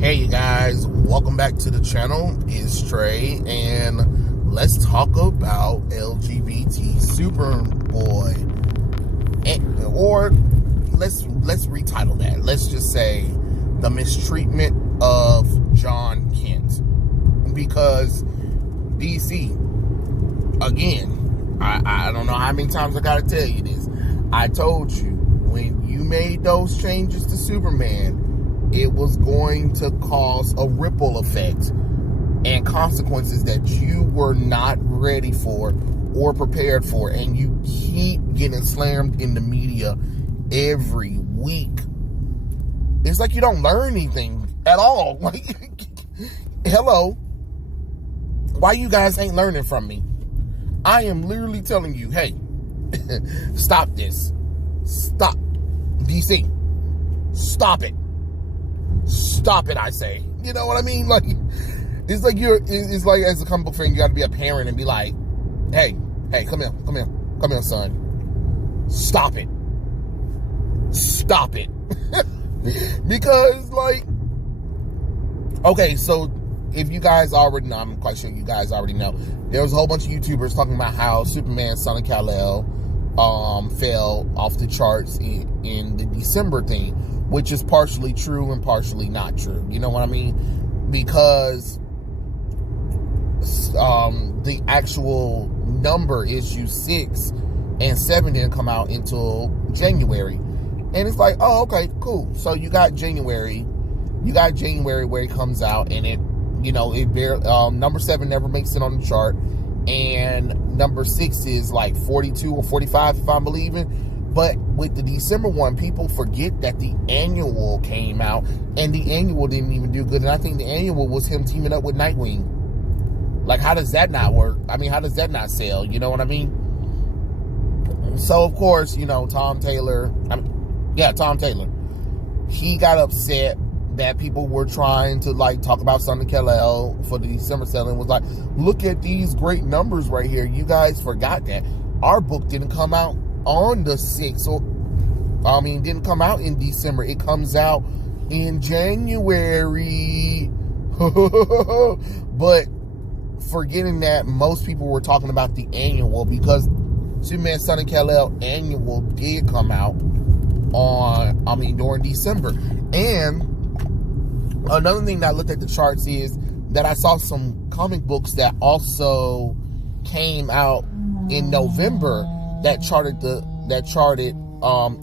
Hey you guys, welcome back to the channel. It's Trey, and let's talk about LGBT Superboy, or let's retitle that. Let's just say the mistreatment of Jon Kent, because DC, again, I don't know how many times I gotta tell you this. I told you when you made those changes to Superman, it was going to cause a ripple effect and consequences that you were not ready for or prepared for. And you keep getting slammed in the media every week. It's like you don't learn anything at all. Like, hello. Why you guys ain't learning from me? I am literally telling you, hey, stop this. Stop. DC. Stop it. Stop it, I say. You know what I mean? Like, it's like it's like, as a comic book fan, you gotta be a parent and be like, hey, come here, son. Stop it. Because, like, okay, so if you guys already know, I'm quite sure you guys already know, there was a whole bunch of YouTubers talking about how Superman's son of Kal-El fell off the charts in the December thing, which is partially true and partially not true. You know what I mean? Because the actual number, issue 6 and 7, didn't come out until January. And it's like, oh, okay, cool. So you got January where it comes out, and it, you know, it number 7 never makes it on the chart, and number 6 is like 42 or 45 if I'm believing. But with the December one, people forget that the annual came out, and the annual didn't even do good. And I think the annual was him teaming up with Nightwing. Like, how does that not work? I mean, how does that not sell? You know what I mean? So, of course, you know, Tom Taylor, he got upset that people were trying to, like, talk about Son of Kal-El for the December selling. Was like, look at these great numbers right here. You guys forgot that our book didn't come out on the 6th, so didn't come out in December. It comes out in January. But forgetting that most people were talking about the annual, because Superman Son of Kal-El annual did come out during December. And another thing that I looked at the charts is that I saw some comic books that also came out in November that charted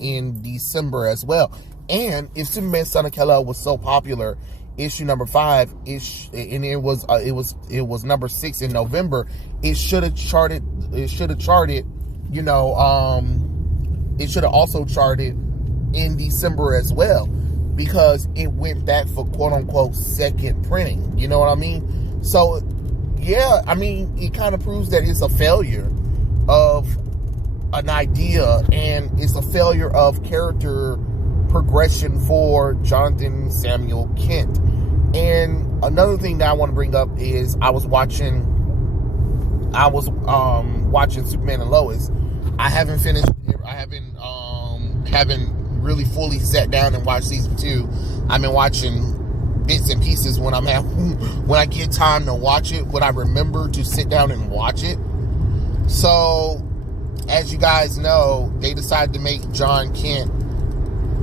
in December as well. And if Superman Son of Kal-El was so popular, issue number 5 and it was number 6 in November, it should have charted, you know, it should have also charted in December as well, because it went back for quote unquote second printing. You know what I mean? So yeah, I mean, it kind of proves that it's a failure of an idea, and it's a failure of character progression for Jonathan Samuel Kent. And another thing that I want to bring up is I was watching Superman and Lois. I haven't finished. I haven't really fully sat down and watched season 2. I've been watching bits and pieces when I get time to watch it, when I remember to sit down and watch it. So, as you guys know, they decided to make Jon Kent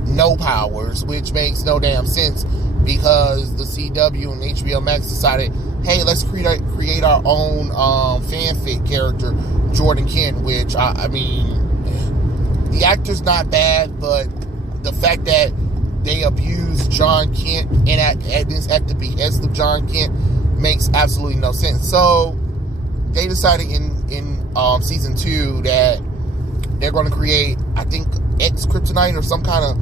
no powers, which makes no damn sense, because the CW and HBO Max decided, hey, let's create our own fanfic character, Jordan Kent, which, I mean, the actor's not bad, but the fact that they abuse Jon Kent and at the behest of Jon Kent makes absolutely no sense. So they decided in season 2 that they're going to create, I think, X-Kryptonite or some kind of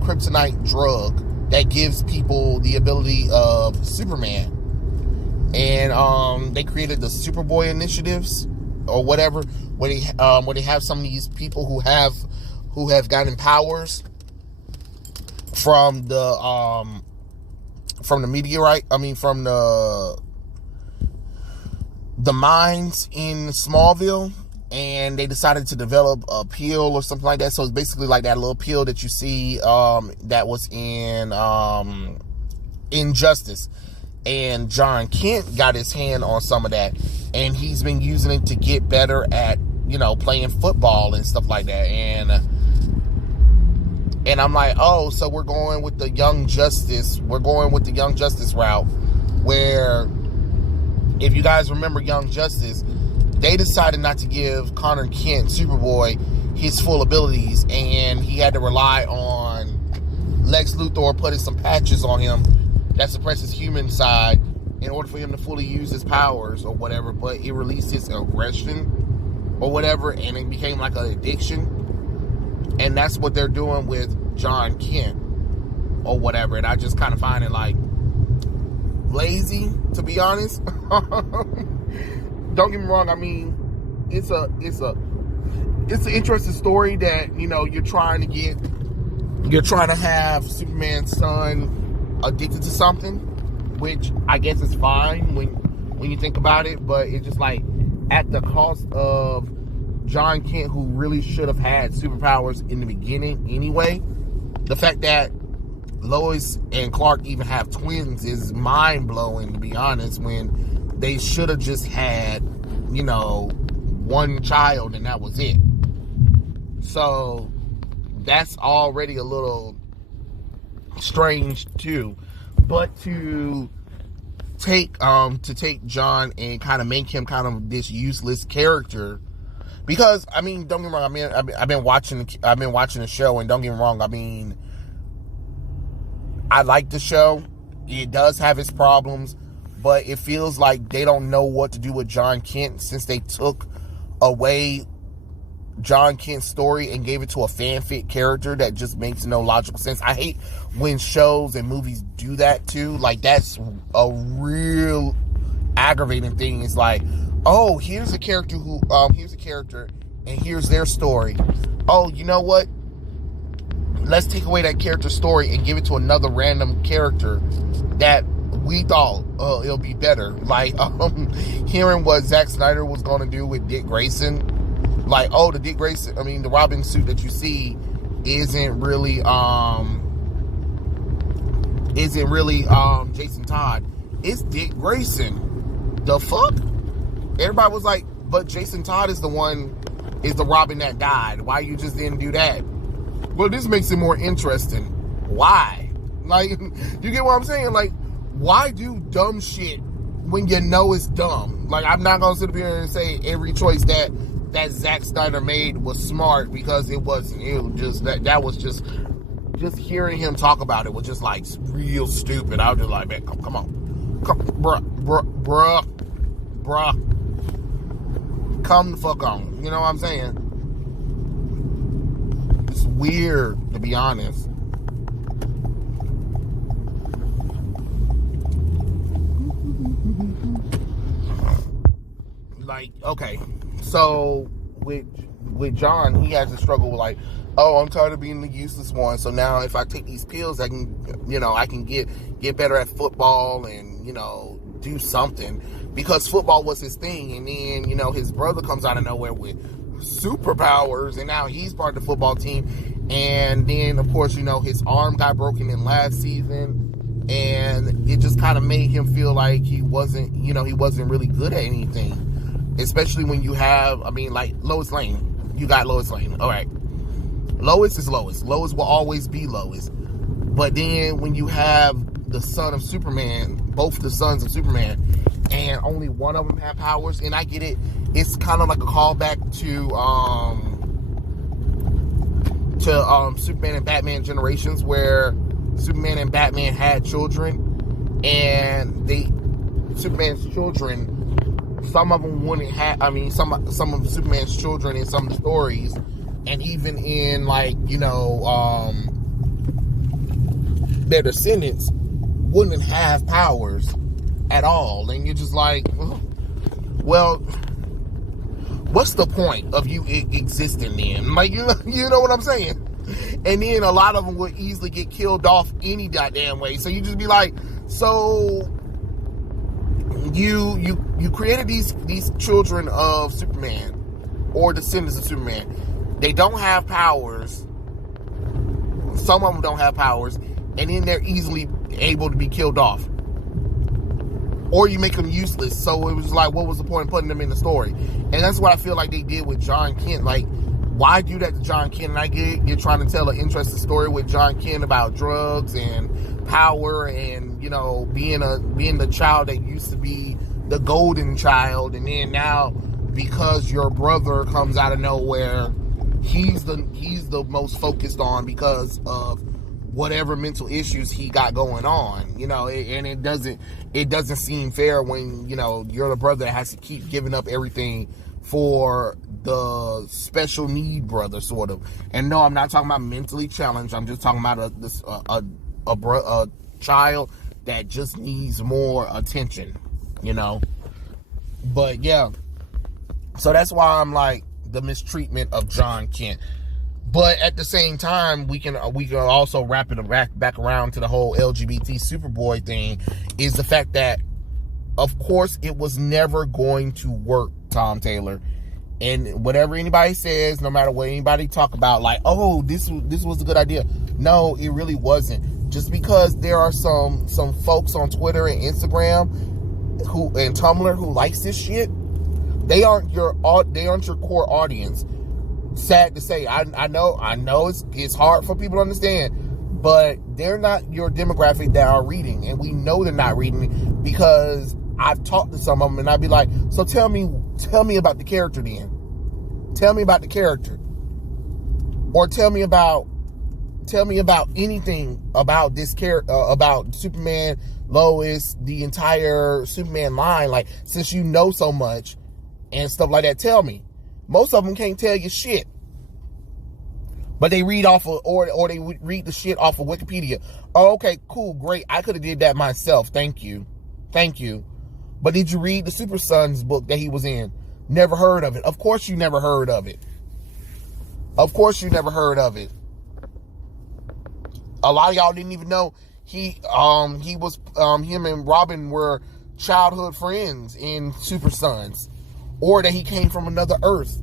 kryptonite drug that gives people the ability of Superman. And they created the Superboy initiatives or whatever, where they have some of these people who have gotten powers from the meteorite. From the mines in Smallville, and they decided to develop a pill or something like that. So it's basically like that little pill that you see that was in injustice. And Jon Kent got his hand on some of that, and he's been using it to get better at, playing football and stuff like that. And I'm like, oh, so we're going with the Young Justice. We're going with the Young Justice route, where, if you guys remember Young Justice, they decided not to give Connor Kent, Superboy, his full abilities, and he had to rely on Lex Luthor putting some patches on him that suppress his human side in order for him to fully use his powers or whatever, but it released his aggression or whatever, and it became like an addiction. And that's what they're doing with Jon Kent or whatever, and I just kind of find it like lazy, to be honest. Don't get me wrong, I mean, it's an interesting story that, you're trying to have Superman's son addicted to something, which I guess is fine when you think about it, but it's just like at the cost of Jon Kent, who really should have had superpowers in the beginning anyway. The fact that Lois and Clark even have twins is mind-blowing, to be honest, when they should have just had, one child and that was it. So that's already a little strange too. But to take Jon and kind of make him kind of this useless character, because I mean, don't get me wrong, I mean, I've been watching the show, and don't get me wrong, I mean, I like the show. It does have its problems, but it feels like they don't know what to do with Jon Kent since they took away Jon Kent's story and gave it to a fanfic character that just makes no logical sense. I hate when shows and movies do that too. Like, that's a real aggravating thing. It's like, oh, here's a character and here's their story. Oh, you know what? Let's take away that character's story and give it to another random character that we thought it'll be better. Like, hearing what Zack Snyder was going to do with Dick Grayson. Like, oh, the Robin suit that you see isn't really Jason Todd. It's Dick Grayson. The fuck? Everybody was like, but Jason Todd is the Robin that died. Why you just didn't do that? Well, this makes it more interesting. Why? Like, you get what I'm saying? Like, why do dumb shit when you know it's dumb? Like, I'm not gonna sit up here and say every choice that Zack Snyder made was smart, because it wasn't. It was just that was just hearing him talk about it was just like real stupid. I was just like, man, come on, bruh, come the fuck on. You know what I'm saying? It's weird, to be honest. Like, okay, so with Jon, he has to struggle with like, oh, I'm tired of being the useless one. So now if I take these pills, I can get better at football and, do something, because football was his thing. And then, his brother comes out of nowhere with superpowers, and now he's part of the football team. And then, of course, his arm got broken in last season, and it just kind of made him feel like he wasn't really good at anything. Especially when you have, like Lois Lane. You got Lois Lane. All right. Lois is Lois. Lois will always be Lois. But then when you have the son of Superman, both the sons of Superman, and only one of them have powers, and I get it. It's kind of like a callback to Superman and Batman Generations, where Superman and Batman had children, and Superman's children, some of them wouldn't have, some of Superman's children in some of the stories, and even in their descendants, wouldn't have powers at all. And you're just like, well, what's the point of you existing then? Like, you know what I'm saying? And then a lot of them would easily get killed off any goddamn way. So you just be like, so you created these children of Superman, or descendants of Superman. They don't have powers. Some of them don't have powers, and then they're easily able to be killed off. Or you make them useless. So it was like, what was the point of putting them in the story? And that's what I feel like they did with Jon Kent. Like, why do that to Jon Kent? And I get you're trying to tell an interesting story with Jon Kent about drugs and power and, you know, being the child that used to be the golden child, and then now because your brother comes out of nowhere, he's the most focused on because of whatever mental issues he got going on, you know, and it doesn't seem fair when, you know, you're the brother that has to keep giving up everything for the special need brother, sort of. And no, I'm not talking about mentally challenged. I'm just talking about a child that just needs more attention, you know. But yeah, so that's why I'm like the mistreatment of Jon Kent. But at the same time, we can also wrap it back around to the whole LGBT Superboy thing, is the fact that, of course, it was never going to work, Tom Taylor. And whatever anybody says, no matter what anybody talk about, like, oh, this was a good idea. No, it really wasn't. Just because there are some folks on Twitter and Instagram and Tumblr who likes this shit, they aren't your core audience. Sad to say, I know it's hard for people to understand, but they're not your demographic that are reading, and we know they're not reading because I've talked to some of them, and I'd be like, so tell me about the character then. Tell me about the character, or tell me about anything about this character, about Superman, Lois, the entire Superman line. Like, since you know so much and stuff like that, tell me. Most of them can't tell you shit, but they read off of, or they read the shit off of Wikipedia. Oh, okay, cool, great. I could have did that myself. Thank you. But did you read the Super Sons book that he was in? Never heard of it. Of course you never heard of it. A lot of y'all didn't even know him and Robin were childhood friends in Super Sons, or that he came from another Earth.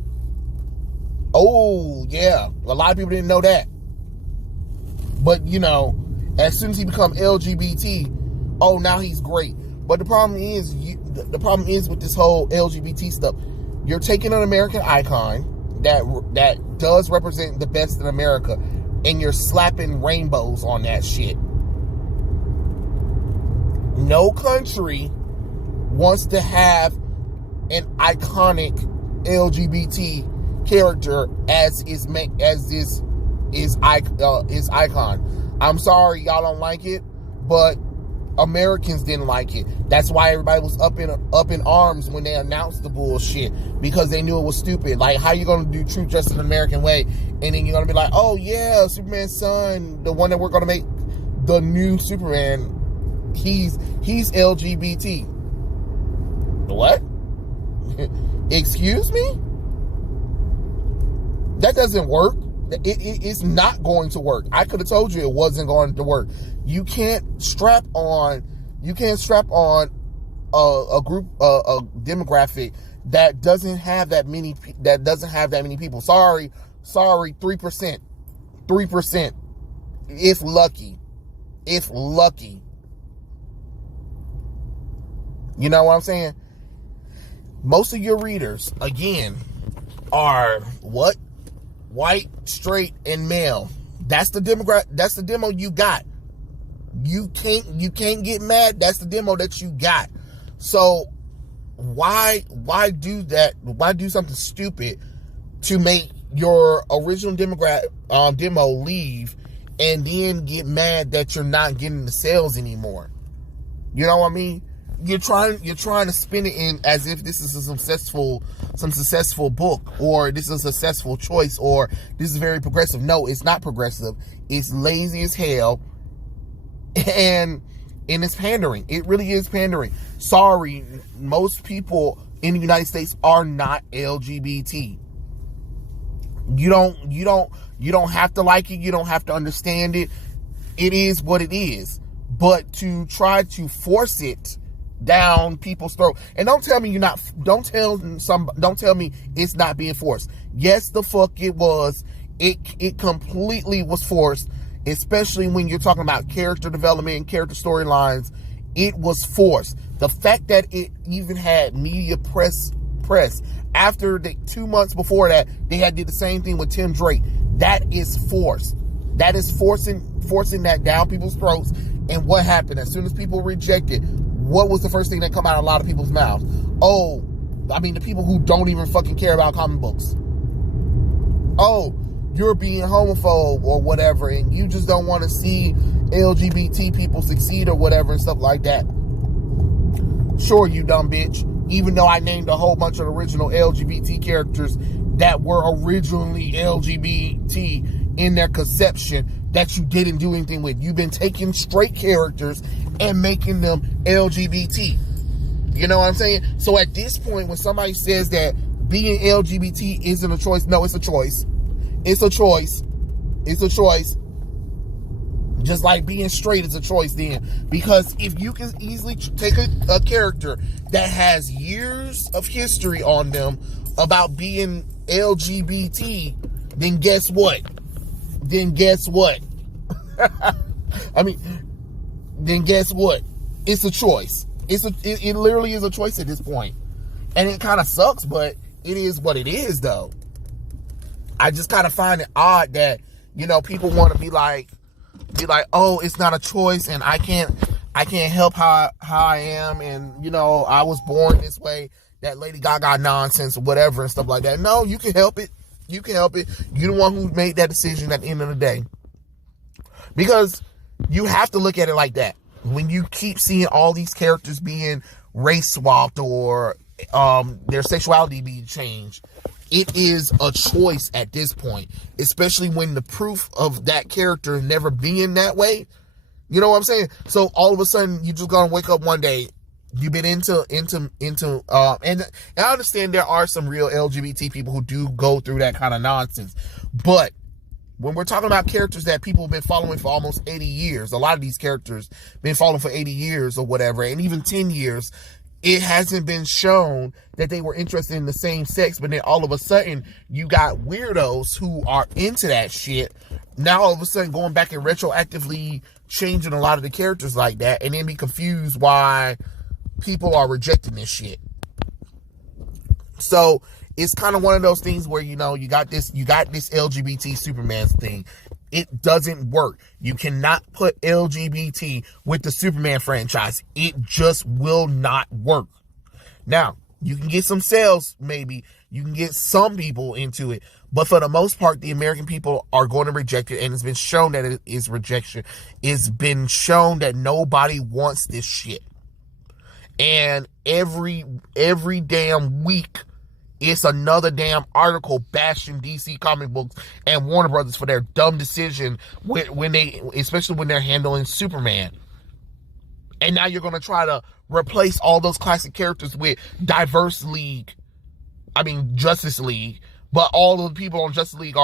Oh yeah, a lot of people didn't know that. But you know, as soon as he become LGBT, oh, now he's great. But the problem is with this whole LGBT stuff, you're taking an American icon that does represent the best in America, and you're slapping rainbows on that shit. No country wants to have an iconic LGBT character as is icon. I'm sorry y'all don't like it, but Americans didn't like it. That's why everybody was up in arms when they announced the bullshit, because they knew it was stupid. Like, how you gonna do True Justice the American way, and then you're gonna be like, oh yeah, Superman's son, the one that we're gonna make the new Superman, he's LGBT. What? Excuse me? That doesn't work. It's not going to work. I could have told you it wasn't going to work. You can't strap on a group, a demographic that doesn't have that many people. Sorry, 3%, if lucky. You know what I'm saying? Most of your readers, again, are what? White, straight, and male. That's the demographic. That's the demo you got. You can't get mad. That's the demo that you got. So why do that? Why do something stupid to make your original demo leave, and then get mad that you're not getting the sales anymore? You know what I mean? You're trying to spin it in as if this is some successful book, or this is a successful choice, or this is very progressive. No, it's not progressive. It's lazy as hell, and it's pandering. It really is pandering. Sorry, most people in the United States are not LGBT. You don't have to like it. You don't have to understand it. It is what it is. But to try to force it down people's throat, and don't tell me it's not being forced. Yes, the fuck it was. It completely was forced, especially when you're talking about character development and character storylines. It was forced. The fact that it even had media press after the 2 months before that, they had did the same thing with Tim Drake. That is forced. That is forcing that down people's throats. And what happened? As soon as people rejected, what was the first thing that come out of a lot of people's mouths? Oh, I mean, the people who don't even fucking care about comic books. Oh, you're being homophobe or whatever, and you just don't want to see LGBT people succeed or whatever and stuff like that. Sure, you dumb bitch. Even though I named a whole bunch of original LGBT characters that were originally LGBT in their conception that you didn't do anything with. You've been taking straight characters and making them LGBT. You know what I'm saying? So at this point, when somebody says that being LGBT isn't a choice, no, it's a choice. It's a choice. It's a choice. Just like being straight is a choice then. Because if you can easily take a character that has years of history on them about being LGBT, then guess what? Then guess what? I mean, then guess what? It's a choice. It literally is a choice at this point. And it kind of sucks, but it is what it is, though. I just kind of find it odd that, you know, people want to be like, oh, it's not a choice, and I can't help how I am, and, you know, I was born this way, that Lady Gaga nonsense or whatever and stuff like that. No, you can help it. You can help it. You're the one who made that decision at the end of the day. Because you have to look at it like that. When you keep seeing all these characters being race swapped or their sexuality being changed, it is a choice at this point, especially when the proof of that character never being that way. You know what I'm saying? So all of a sudden, you just gonna wake up one day, you've been into, and I understand there are some real LGBT people who do go through that kind of nonsense. But when we're talking about characters that people have been following for almost 80 years, a lot of these characters been following for 80 years or whatever, and even 10 years, it hasn't been shown that they were interested in the same sex, but then all of a sudden, you got weirdos who are into that shit. Now, all of a sudden, going back and retroactively changing a lot of the characters like that, and then be confused why people are rejecting this shit. So, it's kind of one of those things where, you know, you got this LGBT Superman thing. It doesn't work. You cannot put LGBT with the Superman franchise. It just will not work. Now, you can get some sales, maybe. You can get some people into it. But for the most part, the American people are going to reject it. And it's been shown that it is rejection. It's been shown that nobody wants this shit. And every damn week, it's another damn article bashing DC comic books and Warner Brothers for their dumb decision especially when they're handling Superman. And now you're going to try to replace all those classic characters with Justice League. But all of the people on Justice League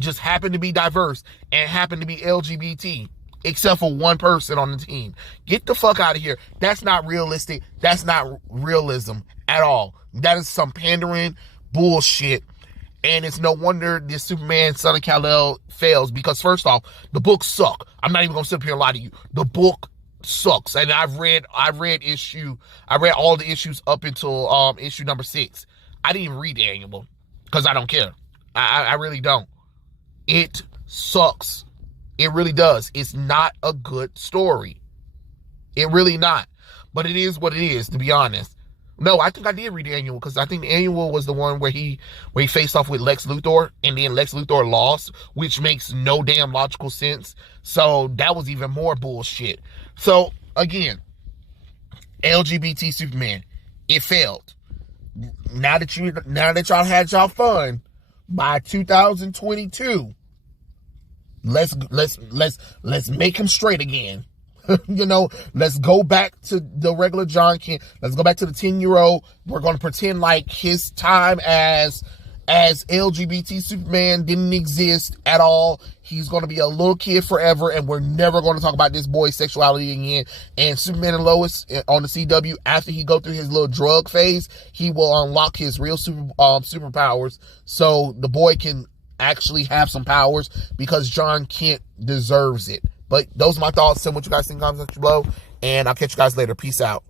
just happen to be diverse and happen to be LGBT. Except for one person on the team. Get the fuck out of here. That's not realistic. That's not realism at all. That is some pandering bullshit. And it's no wonder this Superman Son of Kal-El fails. Because first off, the books suck. I'm not even going to sit up here and lie to you. The book sucks. And I've read all the issues up until issue number 6. I didn't even read the annual. Because I don't care. I really don't. It sucks. It really does. It's not a good story. It really not. But it is what it is, to be honest. No, I think I did read the annual, because I think the annual was the one where he faced off with Lex Luthor, and then Lex Luthor lost, which makes no damn logical sense. So that was even more bullshit. So again, LGBT Superman, it failed. Now that y'all had y'all fun, by 2022, let's make him straight again. You know, let's go back to the regular Jon Kent. Let's go back to the 10-year-old. We're going to pretend like his time as LGBT Superman didn't exist at all. He's going to be a little kid forever, and we're never going to talk about this boy's sexuality again. And Superman and Lois on the CW, after he go through his little drug phase, he will unlock his real superpowers, so the boy can actually have some powers, because Jon Kent deserves it. But those are my thoughts. Tell me what you guys think in the comments below, and I'll catch you guys later. Peace out.